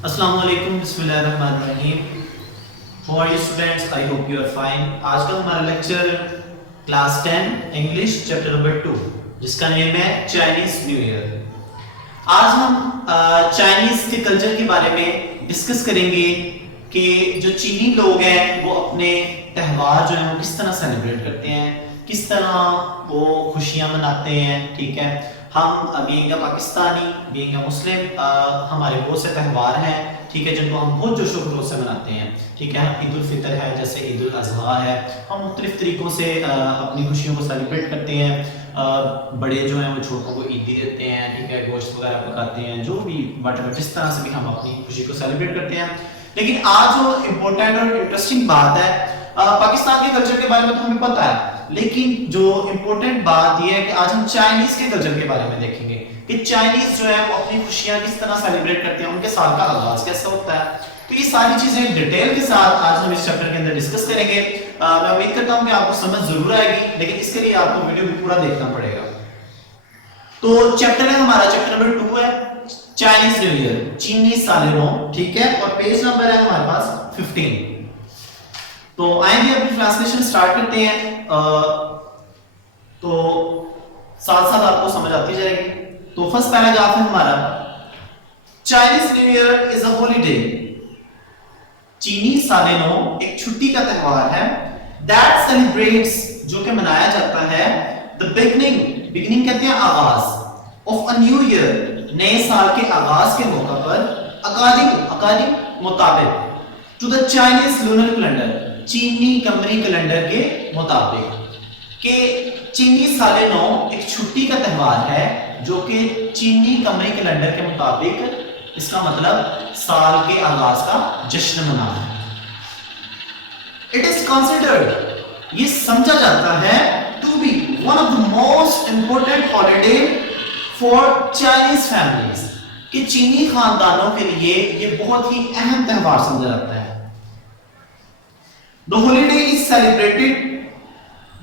अस्सलाम वालेकुम, बिस्मिल्लाहिर्रहमानिर्रहीम। How are you students? I hope you are fine. आज का हमारा lecture class 10 English chapter number 2 जिसका नेम है चाइनीज न्यू ईयर। आज हम चाइनीज के कल्चर के बारे में डिस्कस करेंगे कि जो चीनी लोग हैं वो अपने त्यौहार जो है वो किस तरह सेलिब्रेट करते हैं, किस तरह वो खुशियां मनाते हैं। ठीक है, हम बीइंग पाकिस्तानी, बीइंग मुस्लिम, हमारे बहुत से त्यौहार हैं, ठीक है, जिनको हम बहुत जोश खरोश से मनाते हैं। ठीक है, ईद उल फितर है, जैसे ईद उल अजहा है, हम मुख्तलिफ तरीक़ों से अपनी खुशियों को सेलिब्रेट करते हैं। बड़े जो हैं वो छोटों को ईदी देते हैं, ठीक है, गोश्त वगैरह पकाते हैं, जो भी वट जिस तरह से भी हम अपनी खुशी को सेलिब्रेट करते हैं। लेकिन आज जो इम्पोर्टेंट और इंटरेस्टिंग बात है, पाकिस्तान के कल्चर के बारे में तो हमें पता है, लेकिन जो इम्पोर्टेंट बात यह है कि आज हम चाइनीज के कल्चर के बारे में देखेंगे कि चाइनीज जो है वो अपनी खुशियां किस तरह सेलिब्रेट करते हैं, उनके साल का आगाज कैसे होता है। तो ये सारी चीजें डिटेल के साथ आज हम इस चैप्टर के अंदर डिस्कस करेंगे। मैं उम्मीद करता हूं कि आपको समझ जरूर आएगी, लेकिन इसके लिए आपको वीडियो भी पूरा देखना पड़ेगा। तो चैप्टर है हमारा, चैप्टर नंबर 2 है चाइनीज न्यू ईयर, चीनी साल नौ। ठीक है, और पेज नंबर है हमारे पास 15। तो आएंगे अपनी ट्रांसलेशन स्टार्ट करते हैं, तो साथ साथ आपको समझ आती जाएगी। तो फर्स्ट पैराग्राफ है हमारा, Chinese New Year is a holiday. चीनी साल नौ एक छुट्टी का त्यौहार है, दैट सेलिब्रेट्स जो कि मनाया जाता है, द बिगिनिंग कहते हैं आगाज, ऑफ अ न्यू ईयर नए साल के आगाज के मौका पर, अकॉर्डिंग मुताबिक, to the Chinese lunar calendar चीनी कमरी कैलेंडर के मुताबिक, कि चीनी साल नौ एक छुट्टी का त्यौहार है जो कि चीनी कमरी कैलेंडर के मुताबिक, इसका मतलब साल के आगाज का जश्न मनाना है। इट इज कंसिडर्ड, ये समझा जाता है, to be one of the most important holiday for Chinese families, कि चीनी खानदानों के लिए ये बहुत ही अहम त्यौहार समझा जाता है। द हॉलिडे इज सेलिब्रेटेड,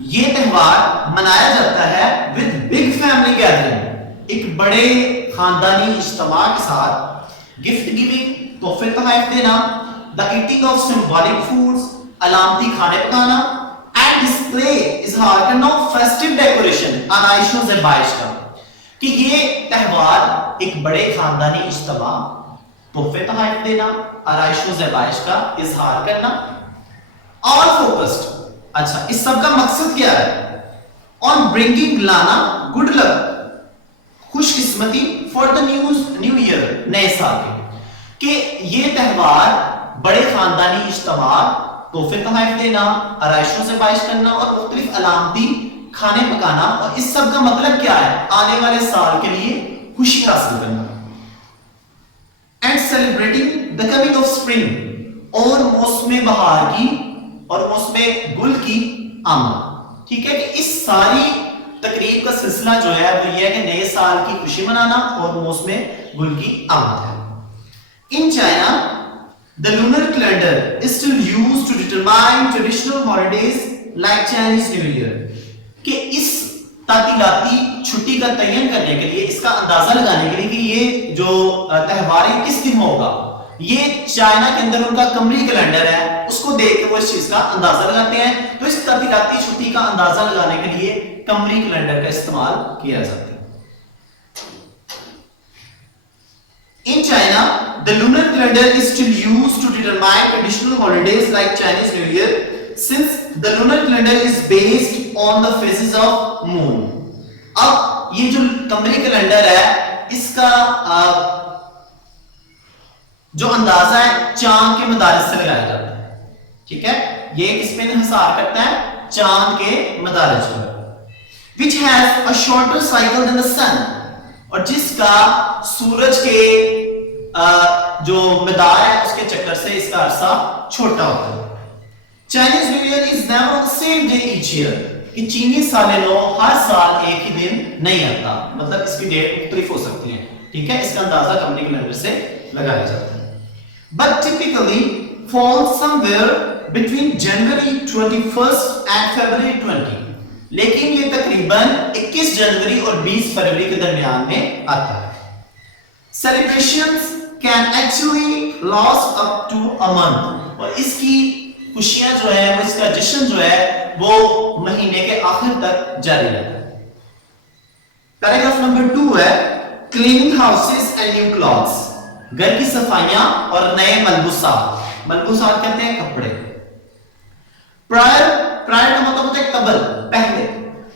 ये त्यौहार मनाया जाता है विद बिग फैमिली गैदरिंग, एक बड़े खानदानी इज्तिमा के साथ, गिफ्ट गिविंग, तोहफे तोहफ देना, the eating of symbolic foods, अलामती खाने पकाना, एंड डिस्प्ले इजहार करना ऑफ फेस्टिव डेकोरेशन, आनाइशों ज़बाइश का, कि ये त्यौहार एक बड़े खानदानी इज्तिमा, तोहफे तोहफ देना, आराइशों ज़बाइश का इजहार करना, ऑल फोकस्ड, अच्छा इस सब का मकसद क्या है, ऑन ब्रिंगिंग लाना गुड लक, खुशकिस्मती, फॉर द न्यू ईयर नए साल के, कि ये त्यौहार बड़े खानदानी इज्तिमा, तोहफे तोहफ देना, आराइशों से बाइश करना और मुख्तलिफ अलामती खाने पकाना, और इस सब का मतलब क्या है, आने वाले साल के लिए खुशी हासिल करना, and celebrating the coming of spring, और मौसम बहार की और मौसम गुल की आमद। ठीक है, कि इस सारी तकरीब का सिलसिला जो है वो ये है कि नए साल की खुशी मनाना और मौसम गुल की आमद है। In China the lunar calendar is still used to determine traditional holidays like Chinese New Year, कि इस तातीलाती छुट्टी का तयन करने के लिए, इसका अंदाजा लगाने के लिए कि ये जो त्यौहार है किस दिन होगा, ये चाइना के अंदर उनका कमरी कैलेंडर है, उसको देख के वो इस चीज का अंदाजा लगाते हैं। तो इस तातीलाती छुट्टी का अंदाजा लगाने के लिए कमरी कैलेंडर का इस्तेमाल किया जाता है। In China, the lunar calendar is still used to determine traditional holidays like Chinese New Year, since the lunar calendar is based on the phases of moon. अब ये जो कमरी कैलेंडर है, इसका जो अंदाजा है चांद के मदारिस से लगाया जाता है। ठीक है, ये किस पे इंहिसार करता है, चांद के मदारिस पर, which has a shorter cycle than the sun, और जिसका सूरज के जो मदार है उसके चक्कर से इसका अरसा छोटा होता है। Chinese New Year is never on the same day each year, कि चीनी साल नौ हर साल एक ही दिन नहीं आता, मतलब इसकी डेट मुख्तलिफ हो सकती है। ठीक है, इसका अंदाजा कमरी कैलेंडर से लगाया जाता है, but typically falls somewhere between January 21st and February 20, लेकिन ये तकरीबन 21 जनवरी और 20 फरवरी के दरमियान में आता है। Celebrations can actually last up to a month. اور اس کی خوشیاں جو ہے وہ اس کا جشن جو ہے وہ مہینے کے آخر تک جاری رہتا ہے. پیراگراف نمبر 2 ہے cleaning houses and new clothes. گھر کی صفائیاں اور نئے ملبوسات. ملبوسات کہتے ہیں کپڑے. prior کا مطلب ہوتا ہے قبل, پہلے.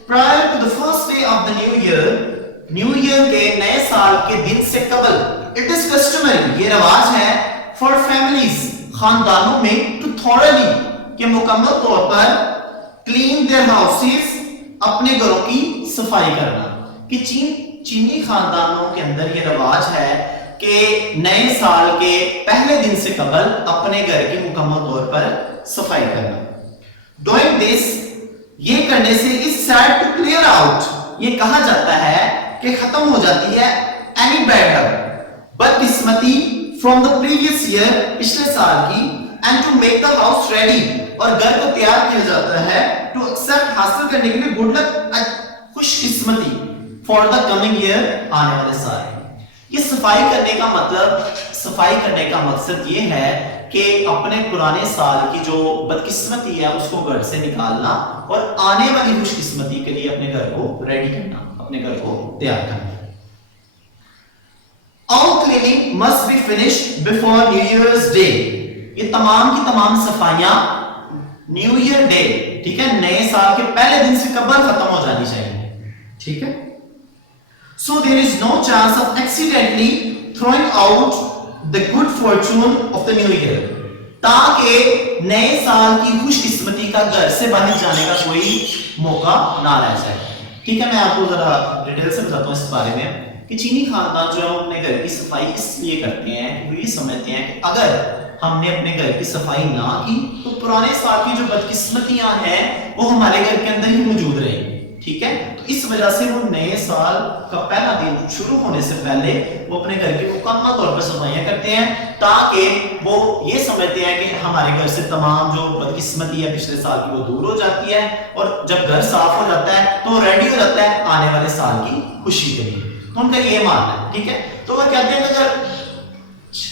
prior to the first day of the new year کے نئے سال کے دن سے قبل it is customary, یہ رواج ہے for families, خاندانوں میں to thoroughly, کہ مکمل طور پر clean their houses, اپنے گھروں کی صفائی کرنا. کہ چینی خاندانوں کے اندر یہ رواج ہے کہ نئے سال کے پہلے دن سے قبل اپنے گھر کی مکمل طور پر صفائی کرنا. Doing this, یہ کرنے سے is said to clear out, یہ کہا جاتا ہے کہ ختم ہو جاتی ہے any bad habit, بدقسمتی from the previous year, پچھلے سال کی, and to make the house ready, اور گھر کو تیار کیا جاتا ہے to accept, حاصل کرنے کے لیے good luck, خوش قسمتی for the coming year, آنے والے سال. یہ صفائی کرنے کا مطلب, صفائی کرنے کا مقصد یہ ہے کہ اپنے پرانے سال کی جو بدقسمتی ہے اس کو گھر سے نکالنا اور آنے والی خوش قسمتی کے لیے اپنے گھر کو ریڈی کرنا, اپنے گھر کو تیار کرنا. All cleaning must be finished before New Year's Day. یہ تمام کی تمام صفائیاں نیو ایئر ڈے, ٹھیک ہے, نئے سال کے پہلے دن سے قبل ختم ہو جانی چاہیے, ٹھیک ہے. So there is no chance of accidentally throwing out the good fortune of the new year, تاکہ نئے سال کی خوش قسمتی کا گھر سے باہر جانے کا کوئی موقع نہ رہ جائے. ٹھیک ہے, میں آپ کو ذرا ڈیٹیل سے بتاتا ہوں اس بارے میں کہ چینی خاندان جو ہے اپنے گھر کی صفائی اس لیے کرتے ہیں کہ وہ یہ سمجھتے ہیں کہ اگر ہم نے اپنے گھر کی صفائی نہ کی تو پرانے سال کی جو بدقسمتیاں ہیں وہ ہمارے گھر کے اندر ہی موجود رہیں گی, ٹھیک ہے. تو اس وجہ سے وہ نئے سال کا پہلا دن شروع ہونے سے پہلے وہ اپنے گھر کی مکمل طور پر صفائیاں کرتے ہیں تاکہ وہ یہ سمجھتے ہیں کہ ہمارے گھر سے تمام جو بدقسمتی ہے پچھلے سال کی وہ دور ہو جاتی ہے, اور جب گھر صاف ہو جاتا ہے تو ریڈی ہو جاتا ہے آنے والے سال کی خوشی کے لیے. تو ان کا یہ ماننا ہے, ٹھیک ہے. تو وہ کہتے ہیں کہ اگر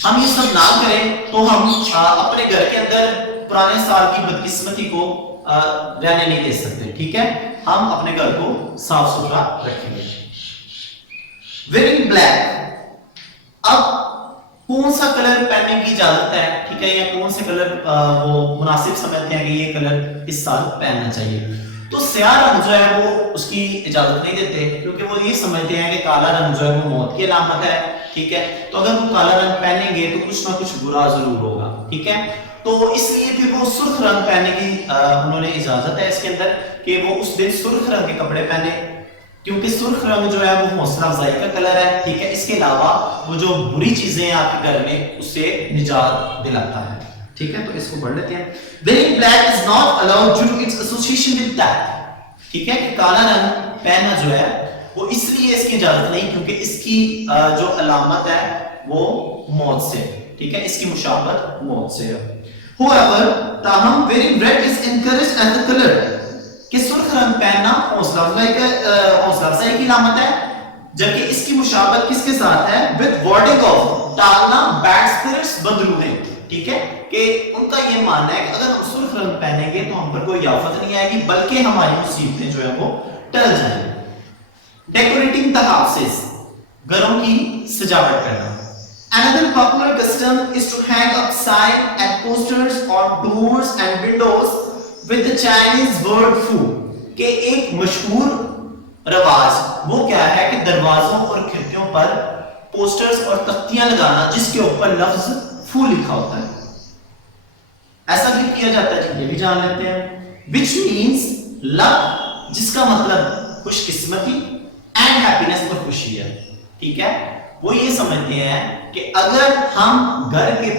ہم یہ سب نہ کریں تو ہم اپنے گھر کے اندر پرانے سال کی بدقسمتی کو رہنے نہیں دے سکتے, ٹھیک ہے. ہم اپنے گھر کو صاف ستھرا رکھیں گے. ویئرنگ بلیک, اب کون سا کلر پہننے کی اجازت ہے, ٹھیک ہے, یا کون سے کلر وہ مناسب سمجھتے ہیں کہ یہ کلر اس سال پہننا چاہیے. تو سیاہ رنگ جو ہے وہ اس کی اجازت نہیں دیتے کیونکہ وہ یہ سمجھتے ہیں کہ کالا رنگ جو ہے وہ موت کی علامت ہے, ٹھیک ہے. تو اگر وہ کالا رنگ پہنیں گے تو کچھ نہ کچھ برا ضرور ہوگا, ٹھیک ہے. تو اس لیے پھر وہ سرخ رنگ پہننے کی انہوں نے اجازت ہے اس کے اندر کہ وہ اس دن سرخ رنگ کے کپڑے پہنے, کیونکہ سرخ رنگ جو ہے وہ حوصلہ افزائی کا کلر ہے, ٹھیک ہے. اس کے علاوہ وہ جو بری چیزیں ہیں آپ کے گھر میں اس سے نجات دلاتا ہے, ٹھیک ہے. تو اس کو پڑھ لیتے ہیں. Wearing black is not allowed due to its association with death, ٹھیک ہے. کہ کالا رنگ پہننا جو ہے وہ اس لیے اس کی اجازت نہیں کیونکہ اس کی جو علامت ہے وہ موت سے, ٹھیک ہے, اس کی مشابہت موت سے ہے. However, تاہم wearing red is encouraged as a color, کہ سرخ رنگ پہننا حوصلہ افزائی کی علامت ہے, جبکہ اس کی مشابہت کس کے ساتھ ہے, with warding off, ٹالنا bad spirits, بدروحیں, ٹھیک ہے. کہ ان کا یہ ماننا ہے کہ اگر ہم سرخ رنگ پہنیں گے تو ہم پر کوئی آفت نہیں آئے گی بلکہ ہماری مصیبتیں جو ہے وہ ٹل جائیں گی. Decorating the houses, گھروں کی سجاوٹ کرنا. Another popular custom is to hang up signs and posters on doors and windows with the Chinese word fu, کہ ایک مشہور رواج وہ کیا ہے کہ دروازوں اور کھڑکیوں پر پوسٹرز اور تختیاں لگانا جس کے اوپر لفظ فو لکھا ہوتا ہے. ایسا بھی کیا جاتا ہے, یہ بھی جان لیتے ہیں. which means luck, جس کا مطلب خوش قسمتی, and happiness پر خوشی ہے, ٹھیک ہے. وہ یہ سمجھتے ہیں کہ اگر ہم گھر کے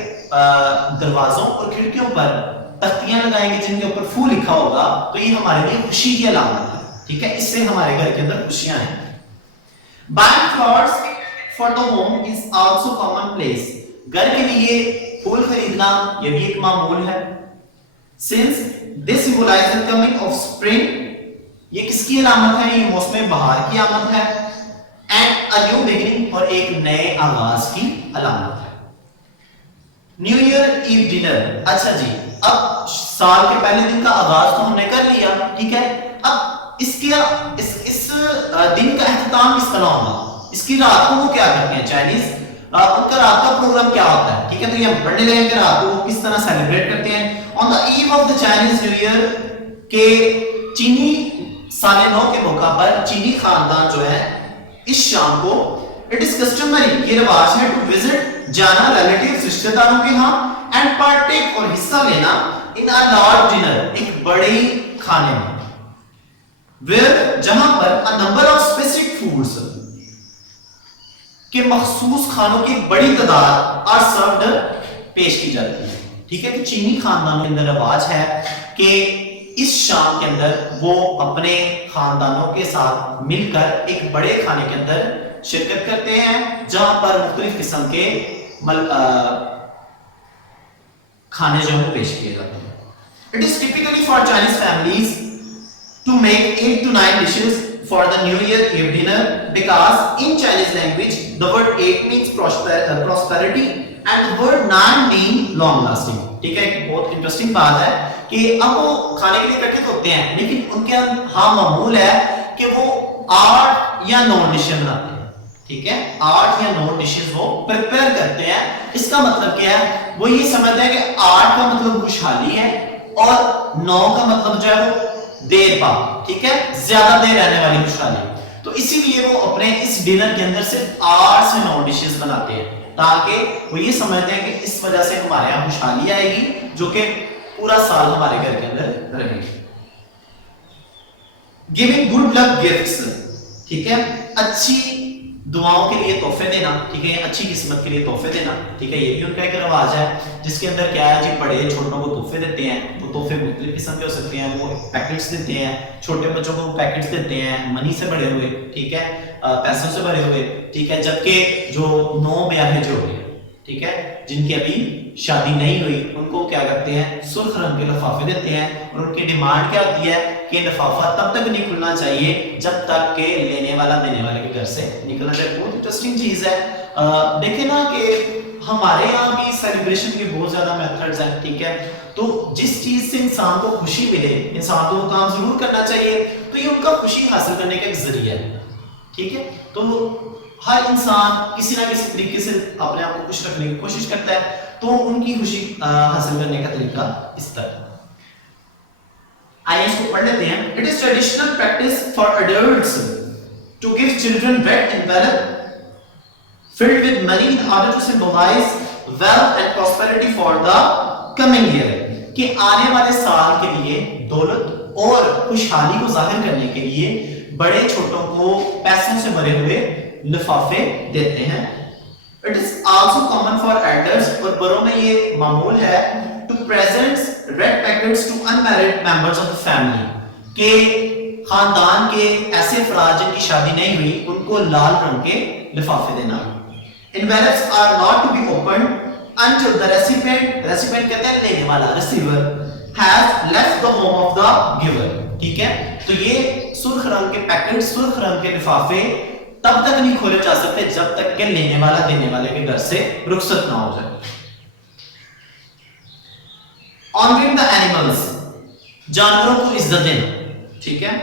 دروازوں اور کھڑکیوں پر تختیاں لگائیں گے جن کے اوپر فو لکھا ہوگا تو یہ ہمارے لیے خوشی کی علامت ہے, ٹھیک ہے. اس سے ہمارے گھر کے اندر خوشیاں ہیں. Buying flowers for the home is also commonplace, گھر کے لیے پھول خریدنا یہ بھی ایک معمول ہے. Since they symbolize the coming of spring, یہ کس کی علامت ہے, یہ موسم بہار کی علامت ہے. And a new beginning, اور ایک نئے آغاز کی علامت ہے. न्यू ईयर ईव डिनर, अच्छा जी, अब साल के पहले दिन का आगाज तो हमने कर लिया, ठीक है। अब इसके इस दिन का एहतमाम किस तरह होगा, इसकी रात को वो क्या करते हैं चाइनीज, उनका रात का प्रोग्राम क्या होता है, ठीक है। तो ये हम पढ़ने लगेंगे रात को किस तरह सेलिब्रेट करते हैं। On the eve of the Chinese New year के चीनी साल नौ के मौका पर चीनी खानदान जो है इस शाम को इट इज कस्टमरी, ये रिवाज है, टू विजिट जाना रिलेटिव्स रिश्तेदारों के यहाँ एंड पार्टेक और हिस्सा लेना इन अ लार्ज डिनर, एक बड़े खाने में, वेयर जहां पर a number of specific foods के मखसूस खानों की बड़ी तादाद आर सर्व्ड पेश की जाती है, ठीक है। तो चीनी खानदानों के अंदर रिवाज है कि इस शाम के अंदर वो अपने खानदानों के साथ मिलकर एक बड़े खाने के अंदर शिरकत करते हैं जहां पर मुख्तलिफ किस्म के खाने जो है पेश किए जाते हैं। It is typically for Chinese families to make 8 to 9 dishes for the New Year Eve dinner because in Chinese language the word 8 means prosperity and the word 9 mean long lasting, ठीक है। एक बहुत इंटरेस्टिंग बात है कि अब वो खाने के लिए इकट्ठे होते हैं लेकिन उनके हाँ मामूल है कि वो 8 या 9 डिशें बनाते हैं, ठीक है। 8 या 9 डिशेस वो प्रिपेयर करते हैं। इसका मतलब क्या है, वो ये समझते हैं कि 8 का मतलब खुशहाली है और 9 का मतलब जो है वो देर बाद, ठीक है, ज्यादा देर रहने वाली खुशहाली। तो इसीलिए वो अपने इस डिनर के अंदर सिर्फ 8 से 9 डिशेस बनाते हैं ताकि वो ये समझते हैं कि इस वजह से हमारे यहाँ खुशहाली आएगी जो कि पूरा साल हमारे घर के अंदर रहेगी। गिविंग गुड लक गिफ्ट्स, ठीक है, अच्छी दुआओं के लिए तोहफे देना, ठीक है, अच्छी किस्मत के लिए तोहफे देना, ठीक है। ये भी उनका एक रिवाज है जिसके अंदर क्या है जी, बड़े छोटों को तोहफे देते हैं। वो तोहफे मुख्तलिफ किस्म के हो सकते हैं, वो पैकेट्स देते हैं, छोटे बच्चों को पैकेट्स देते हैं मनी से भरे हुए, ठीक है, पैसों से भरे हुए, ठीक है। जबकि जो नौ ब्याहे जो हुए, ठीक है, जिनकी अभी शादी नहीं हुई, उनको क्या करते हैं, सुर्ख रंग के लिफाफे देते हैं और उनकी डिमांड क्या होती है कि लिफाफा तब तक नहीं खुलना चाहिए जब तक के लेने वाला देने वाले के घर से निकलना चाहिए। बहुत इंटरेस्टिंग चीज है। देखें ना कि हमारे यहाँ भी सेलिब्रेशन के बहुत ज्यादा मेथड्स हैं, ठीक है। तो जिस चीज से इंसान को खुशी मिले, इंसान को काम जरूर करना चाहिए, तो ये उनका खुशी हासिल करने का एक जरिया है, ठीक है। तो हर इंसान किसी ना किसी तरीके से अपने आप को खुश रखने की कोशिश करता है, तो उनकी खुशी हासिल करने का तरीका इस तरह। आइए इसको पढ़ लेते हैं। It is traditional practice for adults to give children wet envelope filled with money in order to symbolize wealth and prosperity for the coming year, कि आने वाले साल के लिए दौलत और खुशहाली को जाहिर करने के लिए बड़े छोटों को पैसों से भरे हुए लिफाफे देते हैं। It is also common for elders, और बड़ों में ये मामूल है, to present red packets to unmarried members of the family, के खानदान के ऐसे अफराद जिनकी शादी नहीं हुई उनको लाल रंग के लिफाफे देना। Envelopes are not to be opened until the recipient कहते हैं लेने वाला, receiver has left the home of the giver, ठीक है। तो ये सुर्ख रंग के पैकेट, सुर्ख रंग के लिफाफे तब तक नहीं खोले जा सकते जब तक कि लेने वाला देने वाले के घर से रुखसत ना हो जाए। Honoring the animals, जानवरों को इज्जत देना, ठीक है।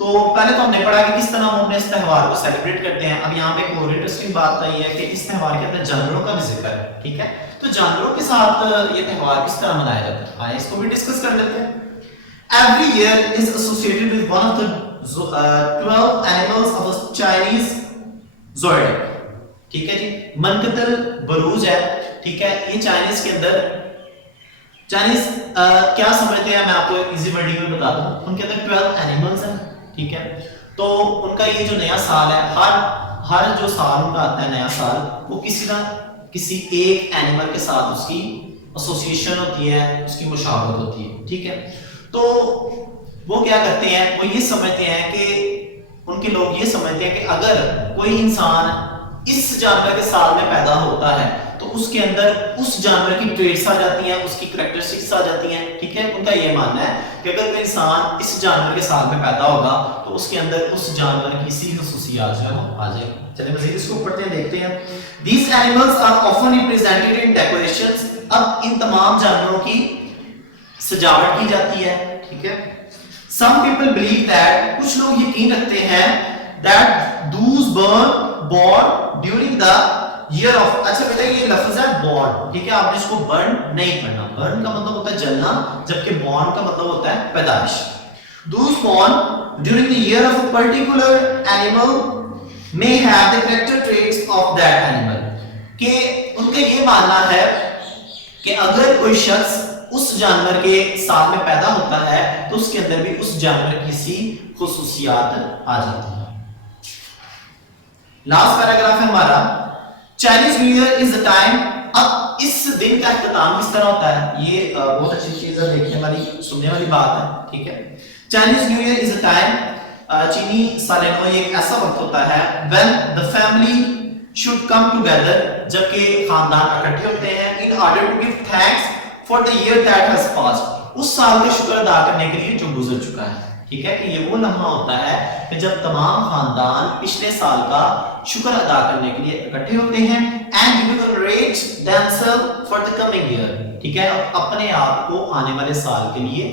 तो पहले तो हमने पढ़ा कि किस तरह हम अपने इस त्योहार को सेलिब्रेट करते हैं। अब यहाँ पे एक और इंटरेस्टिंग बात आई है कि इस त्योहार के अंदर जानवरों का भी जिक्र है, ठीक है। तो जानवरों के साथ ये त्योहार किस तरह मनाया जाता है, आइए इसको भी डिस्कस कर लेते हैं। Every year is associated with one of the 12 animals of the Chinese zodiac, ठीक है जी। मनकतल बरूज है, ठीक है। ये चाइनीज के अंदर चाइनीज क्या समझते हैं, मैं आपको इजी वर्डिंग में बता दूं। उनके अंदर 12 एनिमल्स हैं, ठीक है। तो उनका ये जो नया साल है, हर जो साल उनका आता है नया साल, वो किसी ना किसी एक एनिमल के साथ उसकी एसोसिएशन होती है, उसकी मुशावरत होती है, ठीक है। तो वो क्या करते हैं, वो ये समझते हैं कि उनके लोग ये समझते हैं कि अगर कोई इंसान इस जानवर के साल में पैदा होता है तो उसके अंदर उस जानवर की ट्रेट्स आ जाती हैं, उसकी कैरेक्टरिस्टिक्स आ जाती हैं, ठीक है। उनका ये मानना है कि अगर कोई इंसान इस जानवर के साल में पैदा होगा तो उसके अंदर उस जानवर की इसी खसूसियात जो है वो आ जाएगी। चलिए मज़ीद इसको पढ़ते हैं, देखते हैं। These animals are often represented in decorations decorations, अब इन तमाम जानवरों की सजावट की जाती है, ठीक है। Some people believe that, कुछ लोग यकीन रखते हैं that those born during the year of, अच्छा बेटा ये लफ्ज है born, ठीक है, आपने इसको burn नहीं पढ़ना, burn का मतलब होता है जलना, जबकि born का मतलब होता है पैदाइश। Those born during the year of a particular animal may have the character traits of that animal, कि उनका ये मानना है कि अगर कोई शख्स उस जानवर के साल में पैदा होता है तो उसके अंदर भी उस जानवर की सी खुसूसियात आ जाती है। लास्ट पैराग्राफ है हमारा, Chinese New Year is the time. अब इस दिन का इख्तिताम किस तरह होता है, ये बहुत अच्छी चीज है, देखने वाली सुनने वाली बात है, ठीक है। Chinese New Year is the time, चीनी साल नौ ये एक ऐसा वक्त होता है when the family should come together, जबकि खानदान इकट्ठे होते हैं, in order to give thanks for the year that has passed, उस साल का शुक्र अदा करने के लिए जो गुजर चुका है, ठीक है। कि ये वो लम्हा होता है कि जब तमाम खानदान पिछले साल का शुक्र अदा करने के लिए इकट्ठे होते हैं, and recommended themselves for the coming year, ठीक है, अपने आप को आने वाले साल के लिए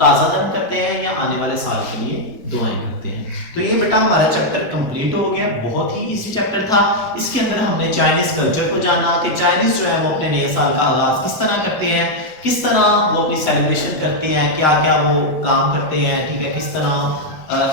ताज़ा दम करते हैं या आने वाले साल के लिए दुआएं करते हैं। तो ये बेटा हमारा चैप्टर कंप्लीट हो गया, बहुत ही इजी चैप्टर था। इसके अंदर हमने चाइनीज कल्चर को जाना कि चाइनीज जो है वो अपने नए साल का आगाज किस तरह करते हैं, किस तरह वो अपनी सेलिब्रेशन करते हैं, क्या क्या वो काम करते हैं, ठीक है, किस तरह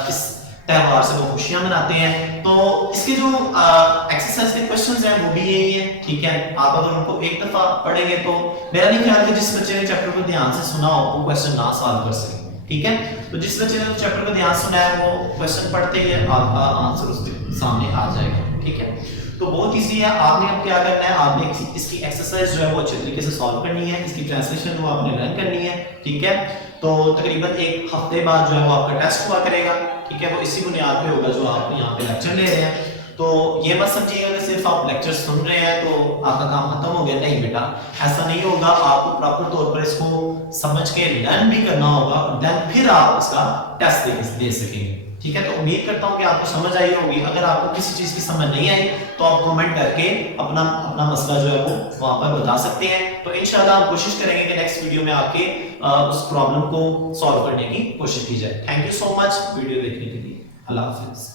किस त्योहार से वो खुशियां मनाते हैं। तो इसके जो एक्सरसाइज के क्वेश्चंस हैं वो भी यही है, ठीक है। आप अगर उनको एक दफा पढ़ेंगे तो मेरा नहीं ख्याल कि जिस बच्चे ने चैप्टर को ध्यान से सुना हो वो क्वेश्चन ना सॉल्व कर सके, ठीक है। तो जिस बच्चे ने चैप्टर को ध्यान सुना है वो क्वेश्चन पढ़ते ही आपका आंसर उसके सामने आ जाएगा, ठीक है। तो बहुत इजी है, आपने अब क्या करना है, आपने इसकी एक्सरसाइज जो है वो अच्छे तरीके से सॉल्व करनी है, इसकी ट्रांसलेशन वो आपने लर्न करनी है, ठीक है। तो तकरीबन एक हफ्ते बाद जो है वो आपका टेस्ट हुआ करेगा, ठीक है, वो इसी बुनियाद पे होगा जो आप यहाँ पे लेक्चर ले रहे हैं। तो ये मत समझिएगा कि सिर्फ आप लेक्चर सुन रहे हैं तो आपका काम खत्म हो गया, नहीं बेटा, ऐसा नहीं होगा। आपको प्रॉपर तौर पर इसको समझ के लर्न भी करना होगा, देन फिर आप इसका टेस्ट दे सकेंगे, ठीक है। तो उम्मीद करता हूँ कि आपको समझ आई होगी। अगर आपको किसी चीज की समझ नहीं आई तो आप कमेंट करके अपना मसला जो है वो वहां पर बता सकते हैं। तो इंशाल्लाह हम कोशिश करेंगे कि नेक्स्ट वीडियो में आपके उस प्रॉब्लम को सॉल्व करने की कोशिश की जाए। Thank you so much video देखने के लिए। अल्लाह हाफिज।